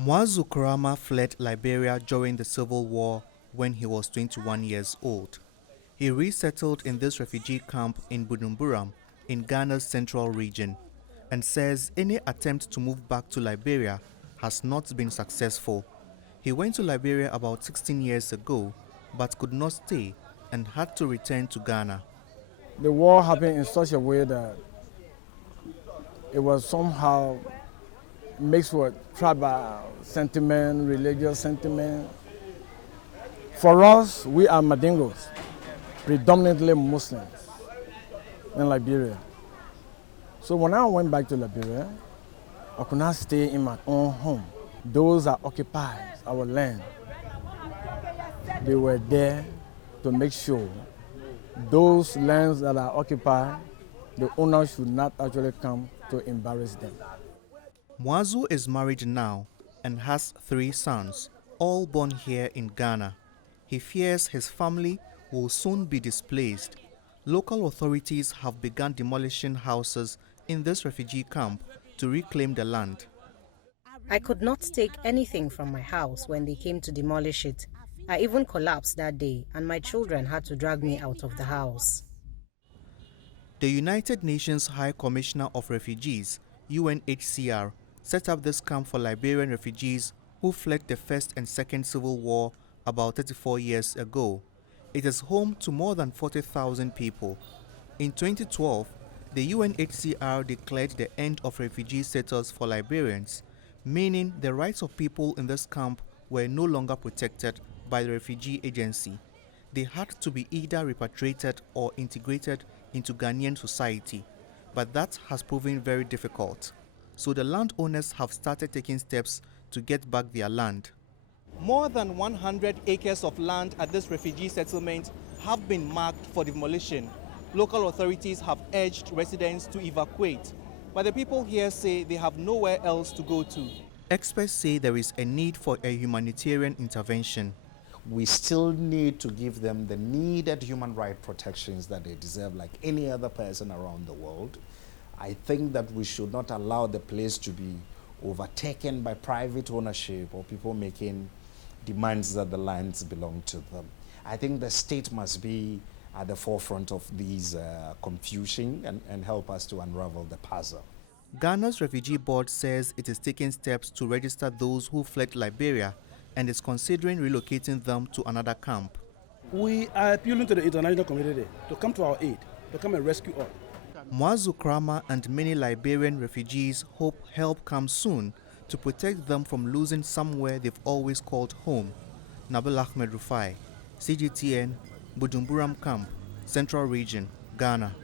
Muazu Kurama fled Liberia during the Civil War when he was 21 years old. He resettled in this refugee camp in Buduburam in Ghana's central region and says any attempt to move back to Liberia has not been successful. He went to Liberia about 16 years ago but could not stay and had to return to Ghana. The war happened in such a way that it was somehow mixed with tribal sentiment, religious sentiment. For us, we are Mandingos, predominantly Muslims in Liberia. So when I went back to Liberia, I could not stay in my own home. Those that occupied our land, they were there to make sure those lands that are occupied, the owners should not actually come to embarrass them. Muazu is married now and has 3 sons, all born here in Ghana. He fears his family will soon be displaced. Local authorities have begun demolishing houses in this refugee camp to reclaim the land. I could not take anything from my house when they came to demolish it. I even collapsed that day, and my children had to drag me out of the house. The United Nations High Commissioner of Refugees, UNHCR, set up this camp for Liberian refugees who fled the First and Second Civil War about 34 years ago. It is home to more than 40,000 people. In 2012, the UNHCR declared the end of refugee status for Liberians, meaning the rights of people in this camp were no longer protected by the refugee agency. They had to be either repatriated or integrated into Ghanaian society, but that has proven very difficult. So the landowners have started taking steps to get back their land. More than 100 acres of land at this refugee settlement have been marked for demolition. Local authorities have urged residents to evacuate, but the people here say they have nowhere else to go to. Experts say there is a need for a humanitarian intervention. We still need to give them the needed human rights protections that they deserve like any other person around the world. I think that we should not allow the place to be overtaken by private ownership or people making demands that the lands belong to them. I think the state must be at the forefront of these confusion and help us to unravel the puzzle. Ghana's Refugee Board says it is taking steps to register those who fled Liberia and is considering relocating them to another camp. We are appealing to the international community to come to our aid, to come and rescue us. Muazu Kurama and many Liberian refugees hope help comes soon to protect them from losing somewhere they've always called home. Nabil Ahmed, Rufai, CGTN, Buduburam Camp, Central Region, Ghana.